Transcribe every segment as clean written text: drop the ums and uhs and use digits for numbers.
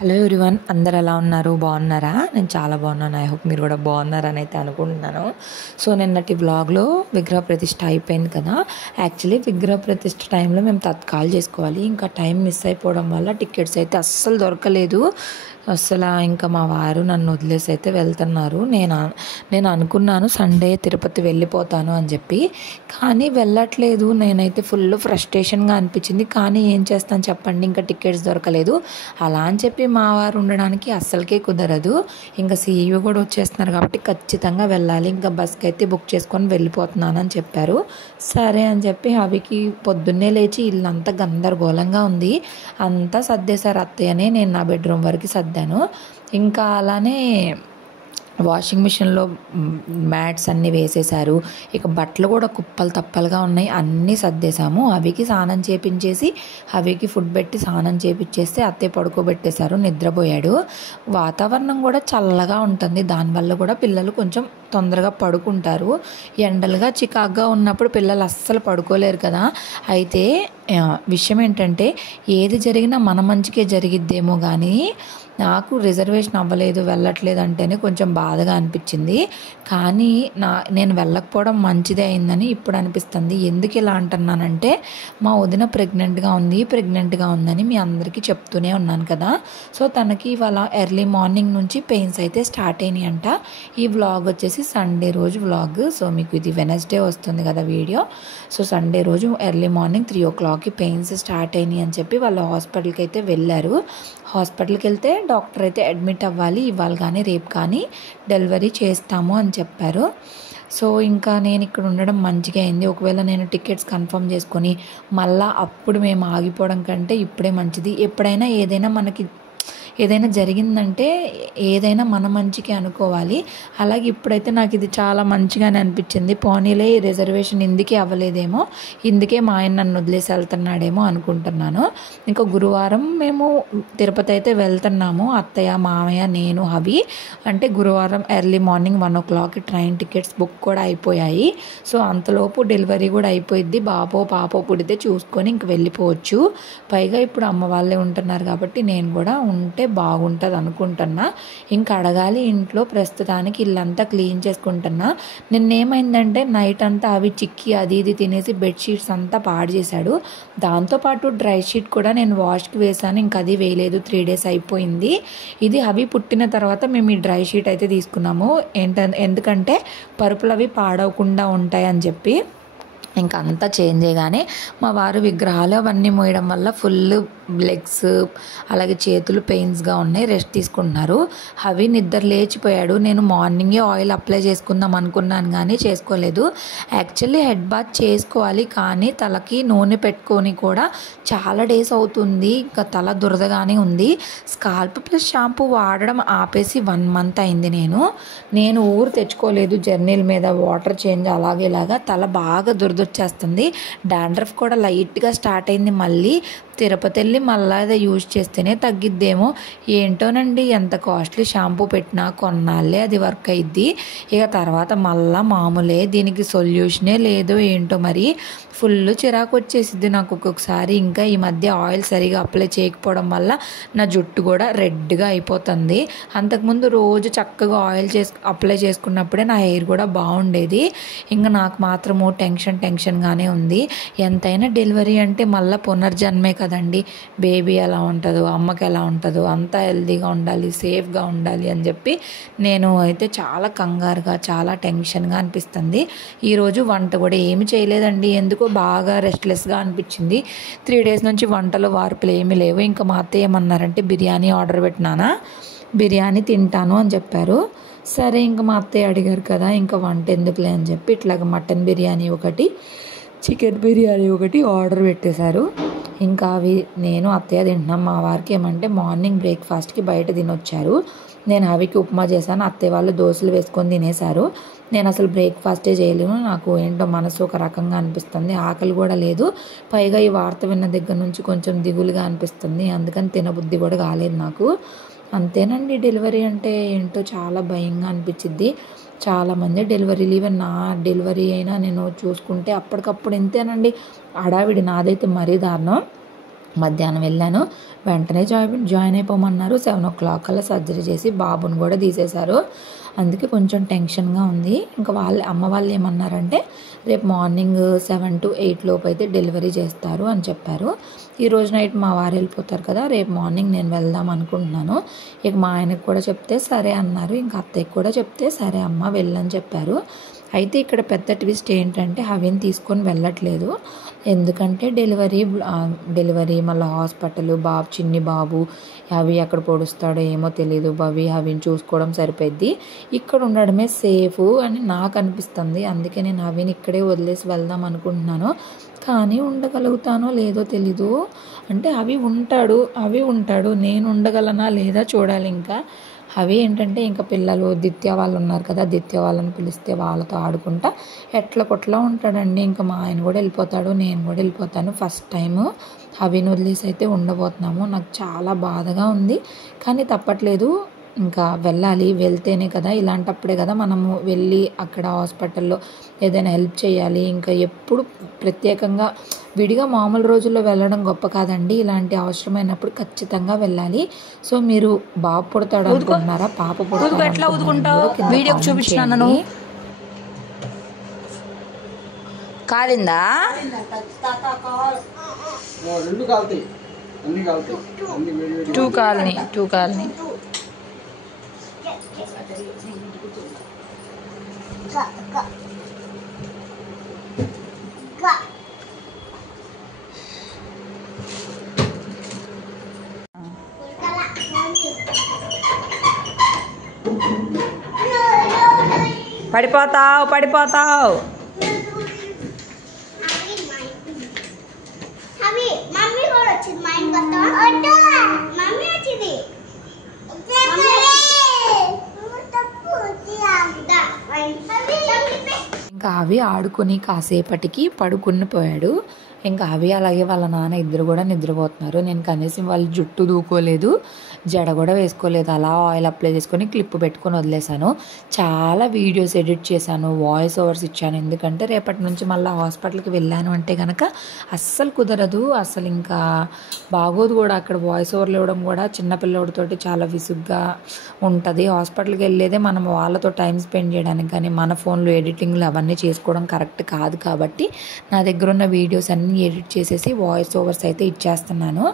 Hello everyone, అందరు ఎలా ఉన్నారు? బాగున్నారా? నేను చాలా బాగున్నాను. ఐ హోప్ మీరు కూడా బాగున్నారని అయితే అనుకుంటున్నాను. సో నిన్నటి వ్లాగ్లో విగ్రహ ప్రతిష్ఠ అయిపోయింది కదా. యాక్చువల్లీ విగ్రహ ప్రతిష్ఠ టైంలో మేము తత్కాల్ చేసుకోవాలి. ఇంకా టైం మిస్ అయిపోవడం వల్ల టికెట్స్ అయితే అస్సలు దొరకలేదు. అస్సలు ఇంకా మా వారు నన్ను వదిలేసి అయితే వెళ్తున్నారు. నేను అనుకున్నాను సండే తిరుపతి వెళ్ళిపోతాను అని చెప్పి, కానీ వెళ్ళట్లేదు. నేనైతే ఫుల్ ఫ్రస్ట్రేషన్గా అనిపించింది. కానీ ఏం చేస్తాను చెప్పండి, ఇంకా టికెట్స్ దొరకలేదు. అలా అని చెప్పి మా వారు ఉండడానికి అస్సలకే కుదరదు. ఇంకా సీఈఓ కూడా వచ్చేస్తున్నారు కాబట్టి ఖచ్చితంగా వెళ్ళాలి. ఇంకా బస్కి అయితే బుక్ చేసుకొని వెళ్ళిపోతున్నాను అని చెప్పారు. సరే అని చెప్పి అవికి పొద్దున్నే లేచి ఇల్లంతా గందరగోళంగా ఉంది. అంతా సర్దేశారు అత్తయ్యనే. నేను నా బెడ్రూమ్ వరకు సర్దాను. ఇంకా అలానే వాషింగ్ మిషన్లో మ్యాట్స్ అన్నీ వేసేసారు. ఇక బట్టలు కూడా కుప్పలు తప్పలుగా ఉన్నాయి. అన్నీ సర్దేశాము. అవికి స్నానం చేపించేసి అవికి ఫుడ్ పెట్టి స్నానం చేపించేస్తే అత్తయ్య పడుకోబెట్టేశారు. నిద్రపోయాడు. వాతావరణం కూడా చల్లగా ఉంటుంది. దానివల్ల కూడా పిల్లలు కొంచెం తొందరగా పడుకుంటారు. ఎండలుగా చికాగ్గా ఉన్నప్పుడు పిల్లలు అస్సలు పడుకోలేరు కదా. అయితే విషయం ఏంటంటే, ఏది జరిగినా మన మంచికే జరిగిద్దేమో కానీ నాకు రిజర్వేషన్ అవ్వలేదు, వెళ్ళట్లేదు అంటేనే కొంచెం బాధగా అనిపించింది. కానీ నేను వెళ్ళకపోవడం మంచిదే అయిందని ఇప్పుడు అనిపిస్తుంది. ఎందుకు ఇలా అంటున్నానంటే, మా వదిన ప్రెగ్నెంట్గా ఉందని మీ అందరికీ చెప్తూనే ఉన్నాను కదా. సో తనకి ఇవాళ ఎర్లీ మార్నింగ్ నుంచి పెయిన్స్ అయితే స్టార్ట్ అయినాయి అంట. ఈ వ్లాగ్ వచ్చేసి సండే రోజు వ్లాగ్. సో మీకు ఇది వెనస్డే వస్తుంది కదా వీడియో. సో సండే రోజు ఎర్లీ మార్నింగ్ 3 o'clockకి పెయిన్స్ స్టార్ట్ అయినాయి అని చెప్పి వాళ్ళు హాస్పిటల్కి అయితే వెళ్ళారు. హాస్పిటల్కి వెళ్తే డాక్టర్ అయితే అడ్మిట్ అవ్వాలి, ఇవాళ కానీ రేపు కానీ డెలివరీ చేస్తాము అని చెప్పారు. సో ఇంకా నేను ఇక్కడ ఉండడం మంచిగా అయింది. ఒకవేళ నేను టికెట్స్ కన్ఫర్మ్ చేసుకొని మళ్ళీ అప్పుడు మేము ఆగిపోవడం కంటే ఇప్పుడే మంచిది. ఎప్పుడైనా ఏదైనా జరిగిందంటే ఏదైనా మన మంచికి అనుకోవాలి. అలాగే ఇప్పుడైతే నాకు ఇది చాలా మంచిగానే అనిపించింది. పోనీలే, రిజర్వేషన్ ఇందుకే అవ్వలేదేమో, ఇందుకే మా ఆయన నన్ను వదిలేసి వెళ్తున్నాడేమో అనుకుంటున్నాను. ఇంకా గురువారం మేము తిరుపతి అయితే వెళ్తున్నాము. అత్తయ్య, మామయ్య, నేను, అవి. అంటే గురువారం ఎర్లీ మార్నింగ్ 1 o'clockకి ట్రైన్ టికెట్స్ బుక్ కూడా అయిపోయాయి. సో అంతలోపు డెలివరీ కూడా అయిపోయింది. పాపో పుడితే చూసుకొని ఇంక వెళ్ళిపోవచ్చు. పైగా ఇప్పుడు అమ్మ వాళ్ళే ఉంటున్నారు కాబట్టి నేను కూడా ఉంటే బాగుంటుంది అనుకుంటున్నా. ఇంకా అడగాలి ఇంట్లో. ప్రస్తుతానికి ఇల్లంతా క్లీన్ చేసుకుంటున్నా. నిన్నేమైందంటే నైట్ అంతా అవి చిక్కి అది ఇది తినేసి బెడ్షీట్స్ అంతా పాడు చేశాడు. దాంతోపాటు డ్రై షీట్ కూడా నేను వాష్కి వేసాను. ఇంకా అది వేయలేదు. 3 days అయిపోయింది. ఇది అవి పుట్టిన తర్వాత మేము ఈ డ్రై షీట్ అయితే తీసుకున్నాము. ఎందుకంటే పరుపులు అవి పాడవకుండా ఉంటాయని చెప్పి. ఇంకా అంతా చేంజ్ చేయగానే మా వారు విగ్రహాలు అవన్నీ మోయడం వల్ల ఫుల్ లెగ్స్ అలాగే చేతులు పెయిన్స్గా ఉన్నాయి. రెస్ట్ తీసుకుంటున్నారు. అవి నిద్ర లేచిపోయాడు. నేను మార్నింగే ఆయిల్ అప్లై చేసుకుందాం అనుకున్నాను కానీ చేసుకోలేదు. యాక్చువల్లీ హెడ్ బాత్ చేసుకోవాలి, కానీ తలకి నూనె పెట్టుకొని కూడా చాలా డేస్ అవుతుంది. ఇంకా తల దురదగానే ఉంది. స్కాల్ప్ ప్లస్ షాంపూ వాడడం ఆపేసి 1 month అయింది. నేను ఊరు తెచ్చుకోలేదు. జర్నీల మీద వాటర్ చేంజ్ అలాగేలాగా తల బాగా దురదొచ్చేస్తుంది. డాండ్రఫ్ కూడా లైట్గా స్టార్ట్ అయింది. మళ్ళీ తిరుపతి వెళ్ళి మళ్ళీ అదే యూజ్ చేస్తేనే తగ్గిద్దేమో. ఏంటోనండి, ఎంత కాస్ట్లీ షాంపూ పెట్టినా కొన్నాళ్ళే అది వర్క్ అయ్యిద్ది. ఇక తర్వాత మళ్ళీ మామూలే. దీనికి సొల్యూషనే లేదు ఏంటో మరి. ఫుల్ చిరాకు వచ్చేసిద్ది నాకు ఒక్కొక్కసారి. ఇంకా ఈ మధ్య ఆయిల్ సరిగా అప్లై చేయకపోవడం వల్ల నా జుట్టు కూడా రెడ్గా అయిపోతుంది. అంతకుముందు రోజు చక్కగా ఆయిల్ అప్లై చేసుకున్నప్పుడే నా హెయిర్ కూడా బాగుండేది. ఇంకా నాకు మాత్రము టెన్షన్గానే ఉంది. ఎంతైనా డెలివరీ అంటే మళ్ళీ పునర్జన్మే కదండి. బేబీ ఎలా ఉంటుందో, అమ్మకి ఎలా ఉంటుందో, అంతా హెల్తీగా ఉండాలి, సేఫ్గా ఉండాలి అని చెప్పి నేను అయితే చాలా కంగారుగా, చాలా టెన్షన్గా అనిపిస్తుంది. ఈరోజు వంట కూడా ఏమి చేయలేదండి. ఎందుకో బాగా రెస్ట్లెస్గా అనిపించింది. 3 days నుంచి వంటలు వార్పులు ఏమీ లేవు. ఇంకా మా అత్తయ్య ఏమన్నారంటే బిర్యానీ ఆర్డర్ పెట్టినానా, బిర్యానీ తింటాను అని చెప్పారు. సరే ఇంకా మా అత్తయ్య అడిగారు కదా, ఇంకా వంట ఎందుకులే అని చెప్పి ఇట్లాగ మటన్ బిర్యానీ ఒకటి, చికెన్ బిర్యానీ ఒకటి ఆర్డర్ పెట్టేశారు. ఇంకా అవి నేను అత్తయ్య తింటున్నాం. మా వారికి ఏమంటే మార్నింగ్ బ్రేక్ఫాస్ట్కి బయట తినొచ్చారు. నేను అవికి ఉప్మా చేశాను. అత్తయ్య వాళ్ళు దోశలు వేసుకొని తినేశారు. నేను అసలు బ్రేక్ఫాస్టే చేయలేను. నాకు ఏంటో మనసు ఒక రకంగా అనిపిస్తుంది. ఆకలి కూడా లేదు. పైగా ఈ వార్త విన్న దగ్గర నుంచి కొంచెం దిగులుగా అనిపిస్తుంది. అందుకని తినబుద్ధి కూడా కాలేదు నాకు. అంతేనండి, డెలివరీ అంటే ఏంటో చాలా భయంగా అనిపించిద్ది. చాలామంది డెలివరీలు, ఈవెన్ నా డెలివరీ అయినా నేను చూసుకుంటే అప్పటికప్పుడు ఇంతేనండి హడావిడి. నాదైతే మరీ దారుణం. మధ్యాహ్నం వెళ్ళాను, వెంటనే జాయిన్ అయిపోమన్నారు. 7 o'clock కల్లా సర్జరీ చేసి బాబుని కూడా తీసేశారు. అందుకే కొంచెం టెన్షన్గా ఉంది. ఇంకా అమ్మ వాళ్ళు ఏమన్నారంటే రేపు మార్నింగ్ 7 to 8 లోపు అయితే డెలివరీ చేస్తారు అని చెప్పారు. ఈరోజు నైట్ మా వారు వెళ్ళిపోతారు కదా, రేపు మార్నింగ్ నేను వెళ్దాం అనుకుంటున్నాను. ఇక మా ఆయనకు కూడా చెప్తే సరే అన్నారు. ఇంకా అత్తయ్యకి కూడా చెప్తే సరే అమ్మ వెళ్ళని చెప్పారు. అయితే ఇక్కడ పెద్ద ట్విస్ట్ ఏంటంటే హవిని తీసుకొని వెళ్ళట్లేదు. ఎందుకంటే డెలివరీ మళ్ళీ హాస్పిటల్, చిన్ని బాబు, హవి ఎక్కడ పొడుస్తాడో ఏమో తెలీదు. హవిని చూసుకోవడం సరిపోద్ది, ఇక్కడ ఉండడమే సేఫ్ అని నాకు అనిపిస్తుంది. అందుకే నేను హవిని ఇక్కడే వదిలేసి వెళ్దాం అనుకుంటున్నాను. కానీ ఉండగలుగుతానో లేదో తెలీదు. అంటే హవి ఉంటాడు, నేను ఉండగలనా లేదా చూడాలి. ఇంకా అవి ఏంటంటే ఇంకా పిల్లలు దిత్య వాళ్ళు ఉన్నారు కదా, దిత్య వాళ్ళని పిలిస్తే వాళ్ళతో ఆడుకుంటా కొట్లా ఉంటాడండి. ఇంకా మా ఆయన కూడా వెళ్ళిపోతాడు, నేను కూడా వెళ్ళిపోతాను. ఫస్ట్ టైము హవిని వదిలేసి అయితే ఉండబోతున్నాము. నాకు చాలా బాధగా ఉంది, కానీ తప్పట్లేదు. ఇంకా వెళ్ళాలి, వెళ్తేనే కదా, ఇలాంటప్పుడే కదా మనము వెళ్ళి అక్కడ హాస్పిటల్లో ఏదైనా హెల్ప్ చేయాలి. ఇంకా ఎప్పుడు ప్రత్యేకంగా విడిగా మామూలు రోజుల్లో వెళ్ళడం గొప్ప కాదండి, ఇలాంటి అవసరమైనప్పుడు ఖచ్చితంగా వెళ్ళాలి. సో మీరు బాబు పుడతాడు అనుకుంటున్నారా, పాప పుడతాడు వీడియో చూపించాను. కాలిందా? టూ కాలనీ పడిపోతావు. ఇంకా అవి ఆడుకొని కాసేపటికి పడుకుని పోయాడు. ఇంకా అవి అలాగే వాళ్ళ నాన్న ఇద్దరు కూడా నిద్రపోతున్నారు. నేను కనీసం వాళ్ళ జుట్టు దూకోలేదు, జడ కూడా వేసుకోలేదు, అలా ఆయిల్ అప్లై చేసుకొని క్లిప్ పెట్టుకొని వదిలేశాను. చాలా వీడియోస్ ఎడిట్ చేశాను, వాయిస్ ఓవర్స్ ఇచ్చాను. ఎందుకంటే రేపటి నుంచి మళ్ళీ హాస్పిటల్కి వెళ్ళాను అంటే కనుక అస్సలు కుదరదు, అసలు ఇంకా బాగోదు కూడా. అక్కడ వాయిస్ ఓవర్లు ఇవ్వడం కూడా చిన్నపిల్లడితోటి చాలా విసుగ్గా ఉంటుంది. హాస్పిటల్కి వెళ్ళేదే మనం వాళ్ళతో టైం స్పెండ్ చేయడానికి, కానీ మన ఫోన్లో ఎడిటింగ్లు అవన్నీ చేసుకోవడం కరెక్ట్ కాదు. కాబట్టి నా దగ్గర ఉన్న వీడియోస్ అన్నీ ఎడిట్ చేసేసి వాయిస్ ఓవర్స్ అయితే ఇచ్చేస్తున్నాను.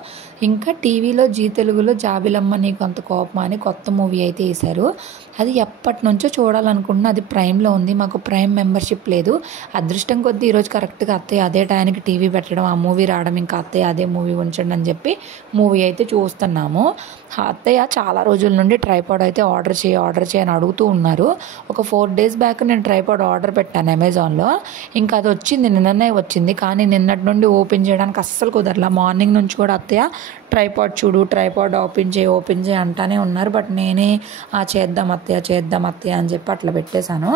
ఇంకా టీవీలో జీ తెలుగులో జాబిలమ్మ నీకు అంత కోపం అని కొత్త మూవీ అయితే వేశారు. అది ఎప్పటి నుంచో చూడాలనుకుంటున్నా, అది ప్రైమ్లో ఉంది. మాకు ప్రైమ్ మెంబర్షిప్ లేదు. అదృష్టం కొద్దీ ఈరోజు కరెక్ట్గా అత్తయ్య అదే టైంకి టీవీ పెట్టడం, ఆ మూవీ రావడం, ఇంకా అత్తయ్య అదే మూవీ ఉంచండి అని చెప్పి మూవీ అయితే చూస్తున్నాము. అత్తయ్య చాలా రోజుల నుండి ట్రైపాడ్ అయితే ఆర్డర్ చేయి అని అడుగుతూ ఉన్నారు. ఒక 4 days బ్యాక్ నేను ట్రైపాడ్ ఆర్డర్ పెట్టాను అమెజాన్లో. ఇంకా అది వచ్చింది, నిన్ననే వచ్చింది. కానీ నిన్నటి నుండి ఓపెన్ చేయడానికి అస్సలు కుదరలా. మార్నింగ్ నుంచి కూడా అత్తయ్య ట్రైపాడ్ చూడు, ట్రైపాడ్ ఓపెన్ చేయి అంటానే ఉన్నారు. బట్ నేనే చేద్దాం అత్తయ్య అని చెప్పి అట్లా పెట్టేశాను.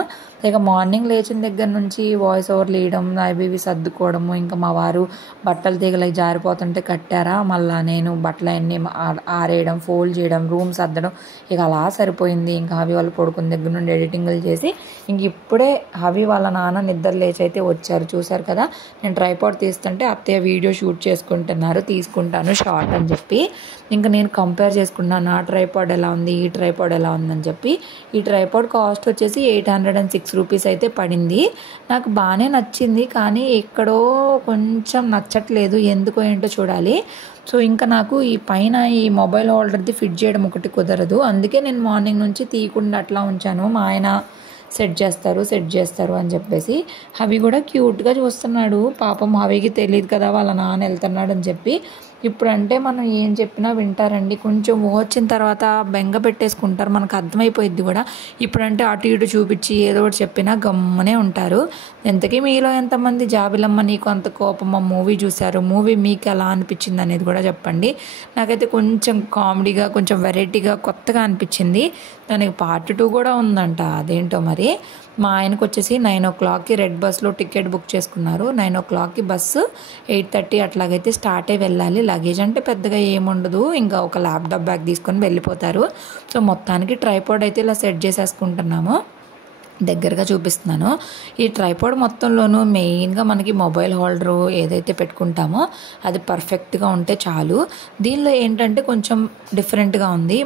ఇక మార్నింగ్ లేచిన దగ్గర నుంచి వాయిస్ ఓవర్లు వేయడం, అవి సర్దుకోవడము, ఇంకా మా వారు బట్టలు తీగలకి జారిపోతుంటే కట్టారా, మళ్ళీ నేను బట్టలు అన్నీ ఆరేయడం, ఫోల్డ్ చేయడం, రూమ్ సర్దడం, ఇక అలా సరిపోయింది. ఇంకా హవి వాళ్ళు పడుకున్న దగ్గర నుండి ఎడిటింగ్లు చేసి ఇంక ఇప్పుడే హవి వాళ్ళ నాన్న నిద్ర లేచి అయితే వచ్చారు. చూశారు కదా, నేను ట్రైపాడ్ తీస్తుంటే అత్తయ్య వీడియో షూట్ చేసుకుంటున్నారు, తీసుకుంటాను షార్ట్ అని చెప్పి. ఇంకా నేను కంపేర్ చేసుకున్నాను, నా ట్రైపాడ్ ఎలా ఉంది, ఈ ట్రైపాడ్ ఎలా ఉందని చెప్పి. ఈ ట్రైపాడ్ కాస్ట్ వచ్చేసి 806 రూపీస్ అయితే పడింది. నాకు బాగానే నచ్చింది, కానీ ఎక్కడో కొంచెం నచ్చట్లేదు, ఎందుకో ఏంటో చూడాలి. సో ఇంకా నాకు ఈ పైన ఈ మొబైల్ హోల్డర్ది ఫిట్ చేయడం ఒకటి కుదరదు. అందుకే నేను మార్నింగ్ నుంచి తీయకుండా అట్లా ఉంచాను. మా ఆయన సెట్ చేస్తారు అని చెప్పేసి. హవి కూడా క్యూట్గా చూస్తున్నాడు. పాపం హవికి తెలియదు కదా వాళ్ళ నాన్న వెళ్తున్నాడు అని చెప్పి. ఇప్పుడంటే మనం ఏం చెప్పినా వింటారండి, కొంచెం వచ్చిన తర్వాత బెంగ పెట్టేసుకుంటారు, మనకు అర్థమైపోయిద్ది కూడా. ఇప్పుడంటే అటు ఇటు చూపించి ఏదో ఒకటి చెప్పినా గమ్మనే ఉంటారు. ఎంతకీ మీలో ఎంతమంది జాబిలమ్మ నీకు అంత కోపమ్మ మూవీ చూశారు, మూవీ మీకు ఎలా అనిపించింది అనేది కూడా చెప్పండి. నాకైతే కొంచెం కామెడీగా, కొంచెం వెరైటీగా, కొత్తగా అనిపించింది. దానికి part 2 కూడా ఉందంట, అదేంటో మరి. మా ఆయనకు వచ్చేసి 9 o'clockకి రెడ్ బస్లో టికెట్ బుక్ చేసుకున్నారు. 9 o'clockకి బస్సు, 8:30 అట్లాగైతే స్టార్ట్ అయ్యి వెళ్ళాలి. లగేజ్ అంటే పెద్దగా ఏముండదు, ఇంకా ఒక ల్యాప్టాప్ బ్యాగ్ తీసుకొని వెళ్ళిపోతారు. సో మొత్తానికి ట్రైపాడ్ అయితే ఇలా సెట్ చేసేసుకుంటున్నాము. దగ్గరగా చూపిస్తున్నాను. ఈ ట్రైపాడ్ మొత్తంలోనూ మెయిన్గా మనకి మొబైల్ హోల్డరు ఏదైతే పెట్టుకుంటామో అది పర్ఫెక్ట్గా ఉంటే చాలు. దీనిలో ఏంటంటే కొంచెం డిఫరెంట్గా ఉంది,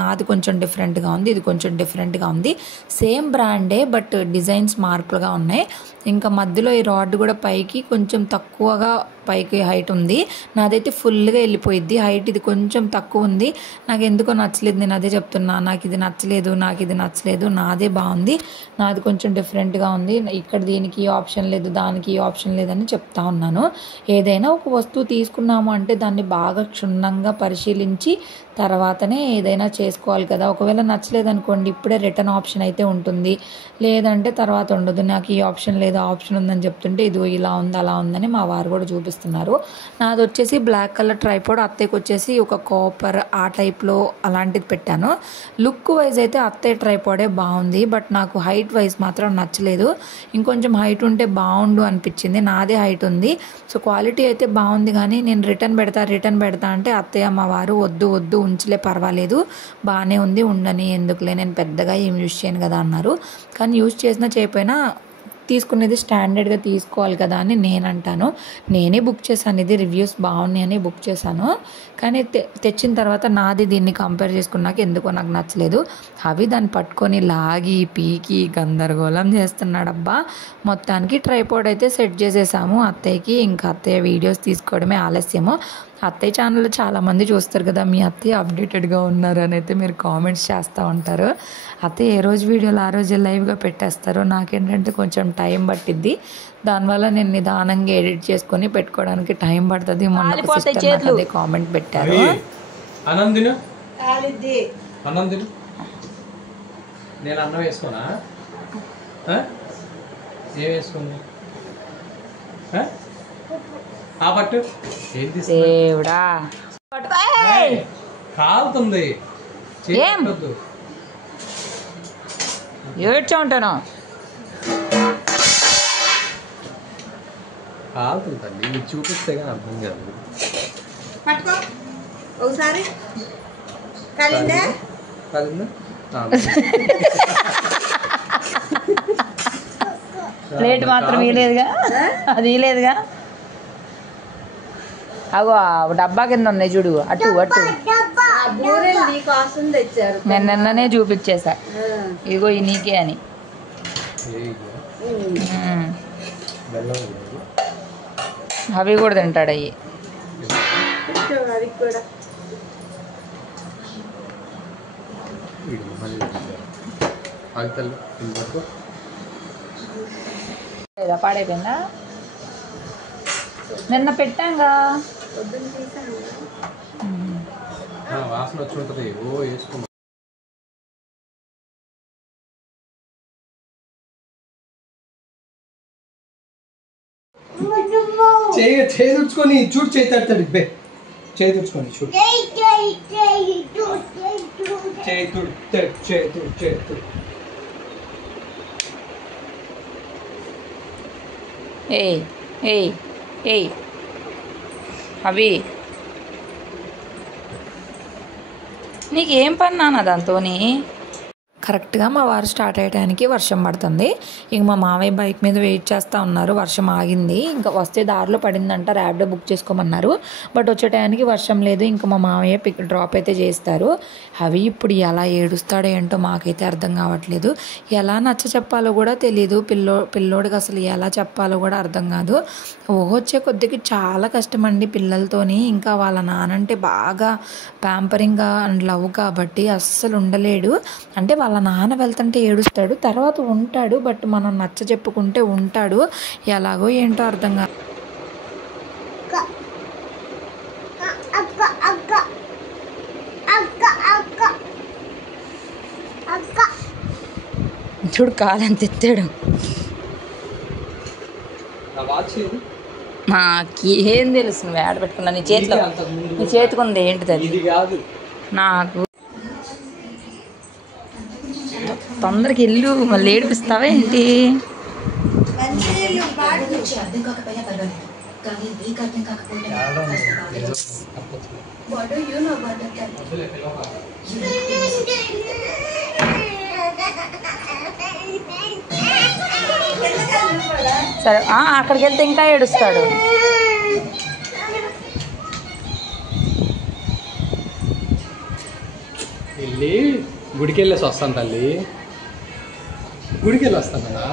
నాది కొంచెం డిఫరెంట్గా ఉంది, ఇది కొంచెం డిఫరెంట్గా ఉంది. సేమ్ బ్రాండే బట్ డిజైన్స్ మార్పులుగా ఉన్నాయి. ఇంకా మధ్యలో ఈ రాడ్ కూడా పైకి కొంచెం తక్కువగా పైకి హైట్ ఉంది, నాదైతే ఫుల్గా వెళ్ళిపోయిద్ది. హైట్ ఇది కొంచెం తక్కువ ఉంది, నాకు ఎందుకో నచ్చలేదు. నేను అదే చెప్తున్నా, నాకు ఇది నచ్చలేదు, నాదే బాగుంది, నాది కొంచెం డిఫరెంట్గా ఉంది, ఇక్కడ దీనికి ఈ ఆప్షన్ లేదు, దానికి ఈ ఆప్షన్ లేదని చెప్తా ఉన్నాను. ఏదైనా ఒక వస్తువు తీసుకున్నాము అంటే దాన్ని బాగా క్షుణ్ణంగా పరిశీలించి తర్వాతనే ఏదైనా చేసుకోవాలి కదా. ఒకవేళ నచ్చలేదనుకోండి, ఇప్పుడే రిటర్న్ ఆప్షన్ అయితే ఉంటుంది, లేదంటే తర్వాత ఉండదు. నాకు ఈ ఆప్షన్ లేదు, ఆ ఆప్షన్ ఉందని చెప్తుంటే ఇది ఇలా ఉంది అలా ఉందని మా వారు కూడా చూపిస్తున్నారు. నాది వచ్చేసి బ్లాక్ కలర్ ట్రైపాడ్, అత్తయ్యకి వచ్చేసి ఒక కాపర్ ఆ టైప్లో అలాంటిది పెట్టాను. లుక్ వైజ్ అయితే అత్తయ్య ట్రైపాడే బాగుంది, బట్ నాకు హైట్ వైజ్ మాత్రం నచ్చలేదు. ఇంకొంచెం హైట్ ఉంటే బాగుండు అనిపించింది, నాదే హైట్ ఉంది. సో క్వాలిటీ అయితే బాగుంది, కానీ నేను రిటర్న్ పెడతా అంటే అత్తయ్య మా వారు వద్దు ఉంచలే, పర్వాలేదు బాగానే ఉంది, ఉండని, ఎందుకులే, నేను పెద్దగా ఏం యూజ్ చేయను కదా అన్నారు. కానీ యూజ్ చేసినా చేయకపోయినా తీసుకునేది స్టాండర్డ్గా తీసుకోవాలి కదా అని నేను అంటాను. నేనే బుక్ చేశాను, ఇది రివ్యూస్ బాగున్నాయి అని బుక్ చేశాను. కానీ తెచ్చిన తర్వాత నాది దీన్ని కంపేర్ చేసుకున్నాక ఎందుకో నాకు నచ్చలేదు. అవి దాన్ని పట్టుకొని లాగి పీకి గందరగోళం చేస్తున్నాడబ్బా. మొత్తానికి ట్రైపాడ్ అయితే సెట్ చేసేసాము అత్తయ్యకి. ఇంకా అత్తయ్య వీడియోస్ తీసుకోవడమే ఆలస్యము. అత్తయ్య ఛానల్లో చాలామంది చూస్తారు కదా, మీ అత్తయ్య అప్డేటెడ్గా ఉన్నారు అని అయితే మీరు కామెంట్స్ చేస్తూ ఉంటారు. అత్తయ్య ఏ రోజు వీడియోలు ఆ రోజు లైవ్గా పెట్టేస్తారు, నాకేంటంటే కొంచెం టైం పట్టిద్ది. దానివల్ల నేను నిదానంగా ఎడిట్ చేసుకొని పెట్టుకోవడానికి టైం పడుతుంది. మొన్న అదే కామెంట్ పెట్టారు. నేను అన్నం వేసుకోనా, ఏం వేసుకోండి పట్టు, దేవుడా కాలుతుంది, ఏడ్చా ఉంటాను. కాలుతుంది తల్లి, మీరు చూపిస్తే కానీ అర్థం కాదు. పట్టుకో ఒకసారి, కాలిందా ప్లేట్ మాత్రం ఇలేదుగా, అది ఇలేదుగా. అగో డబ్బా కింద ఉన్నాయి చూడు, అటు నేను నిన్ననే చూపించేసా, ఇగో ఈ నీకే అని. అవి కూడా తింటాడు అయ్యి. పాడైపోయిందా, నిన్న పెట్టాంగా. వాసన వచ్చి ఉంటుంది, ఓ వేసుకో. చేయి తుడుచుకొని చూడు, చేయి తడతాడు, చేయి తుడుచుకొని చూడు, ఏయ్ ఏయ్ ఏయ్ అవి నీకేం పని నాన్న దాంతోని. కరెక్ట్గా మా వారు స్టార్ట్ అయ్యడానికి వర్షం పడుతుంది. ఇంక మా మామయ్య బైక్ మీద వెయిట్ చేస్తూ ఉన్నారు. వర్షం ఆగింది, ఇంకా వస్తే దారిలో పడిందంట, ర్యాపిడో బుక్ చేసుకోమన్నారు. బట్ వచ్చే టైంకి వర్షం లేదు. ఇంకా మా మామయ్య డ్రాప్ అయితే చేస్తారు. అవి ఇప్పుడు ఎలా ఏడుస్తాడో ఏంటో మాకైతే అర్థం కావట్లేదు. ఎలా నచ్చ చెప్పాలో కూడా తెలియదు. పిల్లోడికి అసలు ఎలా చెప్పాలో కూడా అర్థం కాదు. వచ్చే కొద్దికి చాలా కష్టం అండి పిల్లలతోని. ఇంకా వాళ్ళ నానంటే బాగా ప్యాంపరింగ్గా అండ్ లవ్ కాబట్టి అస్సలు ఉండలేడు. అంటే వాళ్ళ నాన్న వెళ్తుంటే ఏడుస్తాడు, తర్వాత ఉంటాడు, బట్ మనం నచ్చ చెప్పుకుంటే ఉంటాడు. ఎలాగో ఏంటో అర్థం కాదు. చూడు కాలంత ఎత్తాడు. మాకేం తెలుసు, నువ్వు ఏడ పెట్టుకున్నా నీ చేతిలో, నీ చేతికుంది ఏంటిది అది. నాకు తొందరకి ఇల్లు మళ్ళీ ఏడిపిస్తావా ఏంటి? సరే అక్కడికి వెళ్తే ఇంకా ఏడుస్తాడు. వెళ్ళి గుడికి వెళ్ళేసి వస్తాను తల్లి, గుడికి వెళ్ళి వస్తానన్నా,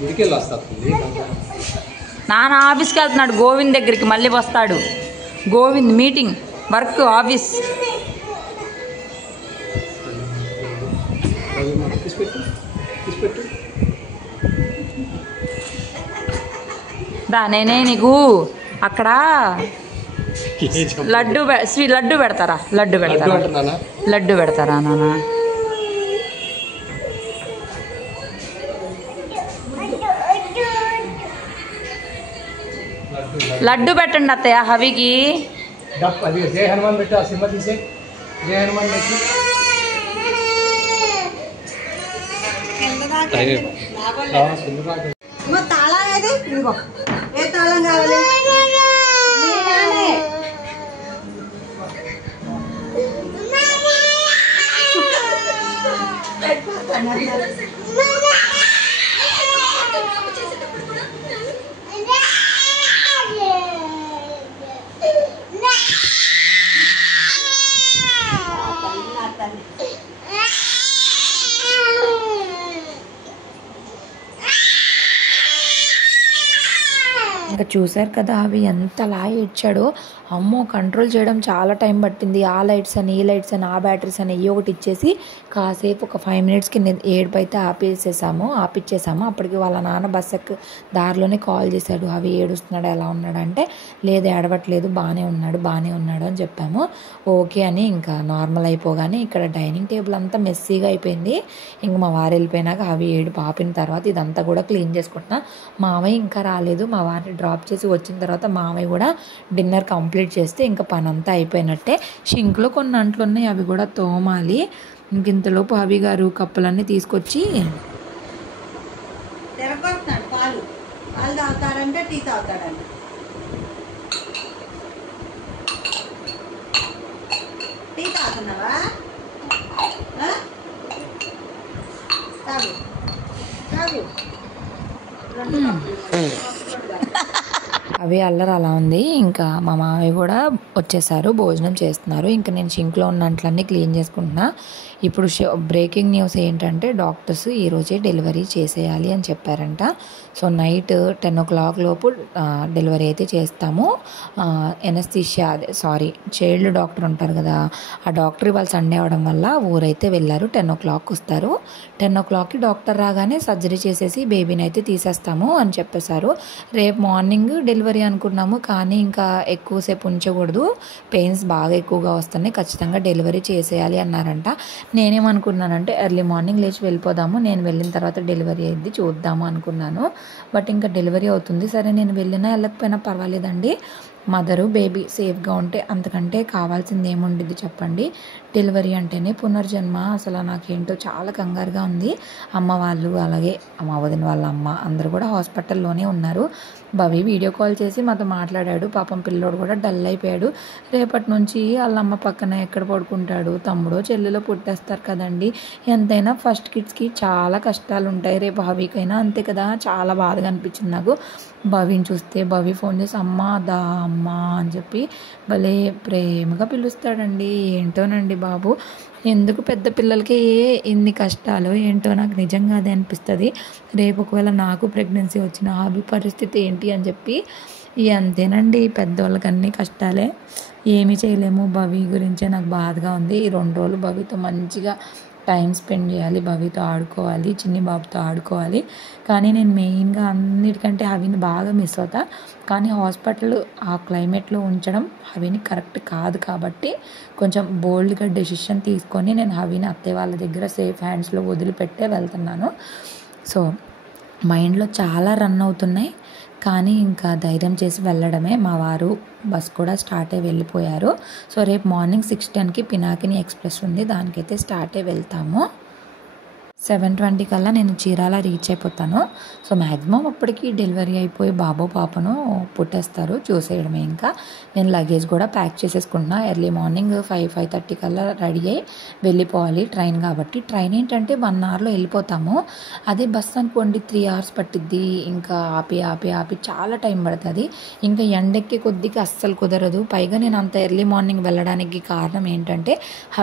గుడికి వెళ్ళి వస్తాను తల్లి. నాన్న ఆఫీస్కి వెళ్తున్నాడు గోవింద్ దగ్గరికి, మళ్ళీ వస్తాడు. Govind meeting, work, office. దా నేనే నీకు అక్కడ లడ్డు పెడతారా? లడ్డు పెడతారా నాన్న? లడ్డు పెట్టండి అత్తయ్య హవికి. జై హనుమాన్ పెట్టు, ఆ సింహ తీసే, జై హనుమాన్ పెట్టి. తాళం ఏది? ఇదిగో. ఏ తాళం కావాలి? ఇంకా చూశారు కదా అవి ఎంతలా ఏడ్చాడో. అమ్మో కంట్రోల్ చేయడం చాలా టైం పట్టింది. ఆ లైట్స్ అని, ఈ లైట్స్ అని, ఆ బ్యాటరీస్ అని ఇవి ఒకటి ఇచ్చేసి కాసేపు ఒక 5 minutesకి ఏడుపు అయితే ఆపిచ్చేసాము. అప్పటికి వాళ్ళ నాన్న బస్సుకి దారిలోనే కాల్ చేశాడు. అవి ఏడుస్తున్నాడు, ఎలా ఉన్నాడు అంటే, లేదు ఏడవట్లేదు, బాగానే ఉన్నాడు అని చెప్పాము. ఓకే అని ఇంకా నార్మల్ అయిపోగానే ఇక్కడ డైనింగ్ టేబుల్ అంతా మెస్సీగా అయిపోయింది. ఇంక మా వారు వెళ్ళిపోయినాక అవి ఏడుపు ఆపిన తర్వాత ఇదంతా కూడా క్లీన్ చేసుకుంటున్నా. మావయ్య ఇంకా రాలేదు. మా వారిని డ్రాప్ చేసి వచ్చిన తర్వాత మావయ్య కూడా డిన్నర్ కంప్లీట్ చేస్తే ఇంకా పని అంతా అయిపోయినట్టే. షింక్లో కొన్ని అంట్లు ఉన్నాయి, అవి కూడా తోమాలి. ఇంకింతలోపు అవి గారు కప్పులన్నీ తీసుకొచ్చి తిరగొస్తున్నాడు. పాలు తాగుతారంటే టీ తాగుతాడంట. టీ తాగుతున్నావా? తాగు తాగు. అవి అల్లరి అలా ఉంది. ఇంకా మా మామయ్య కూడా వచ్చేసారు, భోజనం చేస్తున్నారు. ఇంకా నేను షింక్లో ఉన్న అంట్లన్నీ క్లీన్ చేసుకుంటున్నా. ఇప్పుడు బ్రేకింగ్ న్యూస్ ఏంటంటే డాక్టర్స్ ఈరోజే డెలివరీ చేసేయాలి అని చెప్పారంట. సో నైట్ 10 o'clock లోపు డెలివరీ అయితే చేస్తాము. ఎనస్థీషియా చైల్డ్ డాక్టర్ ఉంటారు కదా, ఆ డాక్టర్ ఇవాళ సండే అవడం వల్ల ఊరైతే వెళ్ళారు. 10 o'clock వస్తారు. 10 o'clockకి డాక్టర్ రాగానే సర్జరీ చేసేసి బేబీని అయితే తీసేస్తాము అని చెప్పేశారు. రేపు మార్నింగ్ డెలివరీ అనుకున్నాము, కానీ ఇంకా ఎక్కువసేపు ఉంచకూడదు, పెయిన్స్ బాగా ఎక్కువగా వస్తున్నాయి, ఖచ్చితంగా డెలివరీ చేసేయాలి అన్నారంట. నేనేమనుకున్నానంటే ఎర్లీ మార్నింగ్ లేచి వెళ్ళిపోదాము, నేను వెళ్ళిన తర్వాత డెలివరీ అయింది చూద్దాము అనుకున్నాను. బట్ ఇంకా డెలివరీ అవుతుంది. సరే నేను వెళ్ళినా వెళ్ళకపోయినా పర్వాలేదండి, మదరు బేబీ సేఫ్గా ఉంటే అంతకంటే కావాల్సింది ఏముండిద్ది చెప్పండి. డెలివరీ అంటేనే పునర్జన్మ. అసలు నాకేంటో చాలా కంగారుగా ఉంది. అమ్మ వాళ్ళు అలాగే మా వదిన వాళ్ళ అమ్మ అందరూ కూడా హాస్పిటల్లోనే ఉన్నారు. భవి వీడియో కాల్ చేసి మాతో మాట్లాడాడు. పాపం పిల్లోడు కూడా డల్ అయిపోయాడు. రేపటి నుంచి వాళ్ళ అమ్మ పక్కన ఎక్కడ పడుకుంటాడు, తమ్ముడో చెల్లెలో పుట్టేస్తారు కదండి. ఎంతైనా ఫస్ట్ కిడ్స్కి చాలా కష్టాలు ఉంటాయి. రేపు భవికైనా అంతే కదా. చాలా బాధగా అనిపించింది నాకు. భవిని చూస్తే భవి ఫోన్ చేసి అమ్మ దా అమ్మ అని చెప్పి భలే ప్రేమగా పిలుస్తాడండి. ఏంటోనండి బాబు, ఎందుకు పెద్ద పిల్లలకి ఇన్ని కష్టాలు ఏంటో నాకు నిజంగా అదే అనిపిస్తుంది. రేపు ఒకవేళ నాకు ప్రెగ్నెన్సీ వచ్చిన హాబీ పరిస్థితి ఏంటి అని చెప్పి అంతేనండి. పెద్దవాళ్ళకి అన్నీ కష్టాలే, ఏమీ చేయలేము. భవి గురించే నాకు బాధగా ఉంది. ఈ 2 రోజులు భవితో మంచిగా టైం స్పెండ్ చేయాలి, భవితో ఆడుకోవాలి, చిన్ని బాబుతో ఆడుకోవాలి. కానీ నేను మెయిన్గా అన్నిటికంటే హవిని బాగా మిస్ అవుతా. కానీ హాస్పిటల్ ఆ క్లైమేట్లో ఉంచడం హవిని కరెక్ట్ కాదు కాబట్టి కొంచెం బోల్డ్గా డెసిషన్ తీసుకొని నేను హవిని అత్తయ్య వాళ్ళ దగ్గర సేఫ్ హ్యాండ్స్లో వదిలిపెట్టే వెళ్తున్నాను. సో మైండ్లో చాలా రన్ అవుతున్నాయి, కానీ ఇంకా ధైర్యం చేసి వెళ్ళడమే. మా వారు బస్ కూడా స్టార్ట్ అయ్యి వెళ్ళిపోయారు. సో రేపు మార్నింగ్ 6:10కి పినాకిని ఎక్స్ప్రెస్ ఉంది, దానికైతే స్టార్ట్ అయ్యి వెళ్తాము. 7:20 కల్లా నేను చీరాల రీచ్ అయిపోతాను. సో మ్యాక్సిమం అప్పటికి డెలివరీ అయిపోయి బాబు పాపను పుట్టేస్తారు, చూసేయడమే. ఇంకా నేను లగేజ్ కూడా ప్యాక్ చేసేసుకుంటున్నా. ఎర్లీ మార్నింగ్ 5:30 కల్లా రెడీ అయ్యి వెళ్ళిపోవాలి. ట్రైన్ కాబట్టి ట్రైన్ ఏంటంటే 1 అవర్లో వెళ్ళిపోతాము. అదే బస్ అనుకోండి 3 అవర్స్ పట్టిద్ది. ఇంకా ఆపి ఆపి ఆపి చాలా టైం పడుతుంది. ఇంకా ఎండెక్కి కొద్దిగా అస్సలు కుదరదు. పైగా నేను అంత ఎర్లీ మార్నింగ్ వెళ్ళడానికి కారణం ఏంటంటే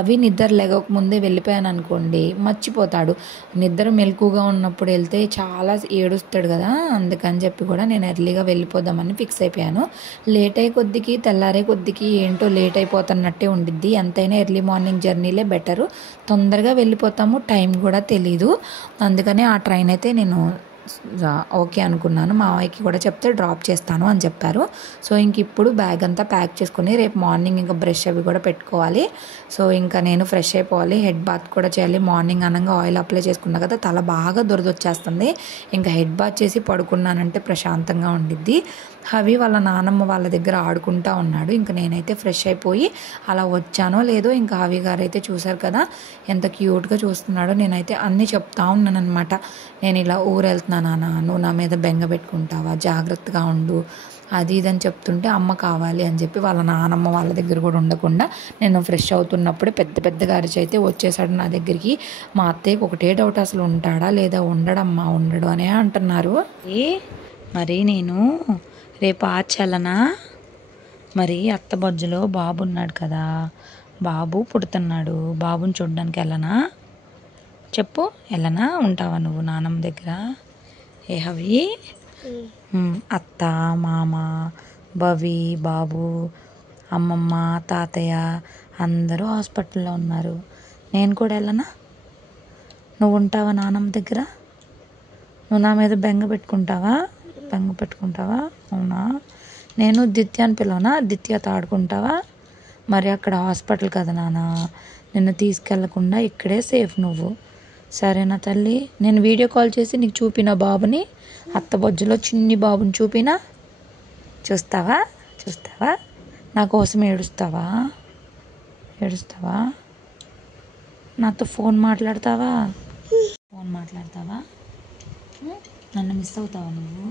అవి నిద్ర లేగక ముందే వెళ్ళిపోయాను అనుకోండి మర్చిపోతాడు. నిద్ర మెలకుగా ఉన్నప్పుడు వెళ్తే చాలా ఏడుస్తాడు కదా, అందుకని చెప్పి కూడా నేను ఎర్లీగా వెళ్ళిపోదామని ఫిక్స్ అయిపోయాను. లేట్ అయ్యే కొద్దికి తెల్లారే కొద్దికి ఏంటో లేట్ అయిపోతున్నట్టే ఉండిద్ది. ఎంతైనా ఎర్లీ మార్నింగ్ జర్నీలే బెటరు. తొందరగా వెళ్ళిపోతాము, టైం కూడా తెలీదు. అందుకని ఆ ట్రైన్ అయితే నేను ఓకే అనుకున్నాను. మావయ్యకి కూడా చెప్తే డ్రాప్ చేస్తాను అని చెప్పారు. సో ఇంక ఇప్పుడు బ్యాగ్ అంతా ప్యాక్ చేసుకుని రేపు మార్నింగ్ ఇంకా బ్రష్ అవి కూడా పెట్టుకోవాలి. సో ఇంకా నేను ఫ్రెష్ అయిపోవాలి, హెడ్ బాత్ కూడా చేయాలి. మార్నింగ్ అనగా ఆయిల్ అప్లై చేసుకున్నా కదా, తల బాగా దురదొచ్చేస్తుంది. ఇంకా హెడ్ బాత్ చేసి పడుకున్నానంటే ప్రశాంతంగా ఉండిద్ది. అవి వాళ్ళ నానమ్మ వాళ్ళ దగ్గర ఆడుకుంటా ఉన్నాడు. ఇంకా నేనైతే ఫ్రెష్ అయిపోయి అలా వచ్చానో లేదో ఇంకా అవి గారు అయితే చూశారు కదా ఎంత క్యూట్గా చూస్తున్నాడో. నేనైతే అన్నీ చెప్తా ఉన్నాను అనమాట. నేను ఇలా ఊరు వెళ్తున్నాను నాన్న, నువ్వు నా మీద బెంగ పెట్టుకుంటావా, జాగ్రత్తగా ఉండు, అది ఇదని చెప్తుంటే అమ్మ కావాలి అని చెప్పి వాళ్ళ నానమ్మ వాళ్ళ దగ్గర కూడా ఉండకుండా నేను ఫ్రెష్ అవుతున్నప్పుడే పెద్ద పెద్దగా అరిచి అయితే వచ్చేసాడు నా దగ్గరికి. మా అత్తయ్యకి ఒకటే డౌట్, అసలు ఉంటాడా లేదా, ఉండడమ్మా ఉండడు అనే అంటున్నారు. మరి నేను రేపు ఆచలనా, మరి అత్త బొజ్జులో బాబు ఉన్నాడు కదా, బాబు పుడుతున్నాడు, బాబుని చూడడానికి వెళ్ళనా చెప్పు, వెళ్ళనా, ఉంటావా నువ్వు నానమ్మ దగ్గర? ఏ హవి, అత్త మామ భవి బాబు అమ్మమ్మ తాతయ్య అందరూ హాస్పిటల్లో ఉన్నారు, నేను కూడా వెళ్ళనా? నువ్వు ఉంటావా నానమ్మ దగ్గర? నువ్వు నా మీద బెంగ పెట్టుకుంటావా? అవునా? నేను దిత్యాన్ని పిలవనా? దిత్యతో ఆడుకుంటావా? మరి అక్కడ హాస్పిటల్ కదా నాన్న, నిన్ను తీసుకెళ్లకుండా ఇక్కడే సేఫ్ నువ్వు, సరేనా తల్లి? నేను వీడియో కాల్ చేసి నీకు చూపిన బాబుని, అత్త బొజ్జులో చిన్ని బాబుని చూపినా? చూస్తావా? నా కోసం ఏడుస్తావా? నాతో ఫోన్ మాట్లాడతావా? నన్ను మిస్ అవుతావా నువ్వు?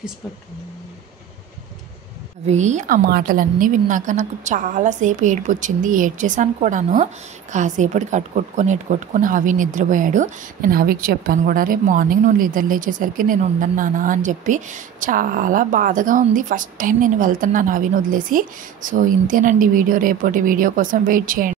కిస్ పెట్టు. అవి ఆ మాటలన్నీ విన్నాక నాకు చాలాసేపు ఏడుపు వచ్చింది. ఏడ్చేసాను కూడాను. కాసేపటికి అటు కొట్టుకొని అవి నిద్రపోయాడు. నేను అవికి చెప్పాను కూడా, రేపు మార్నింగ్ నువ్వు నిద్ర లేచేసరికి నేను ఉండను నాన్న అని చెప్పి. చాలా బాధగా ఉంది, ఫస్ట్ టైం నేను వెళ్తున్నాను అవిని వదిలేసి. సో ఇంతేనండి వీడియో. రేపటి వీడియో కోసం వెయిట్ చేయండి.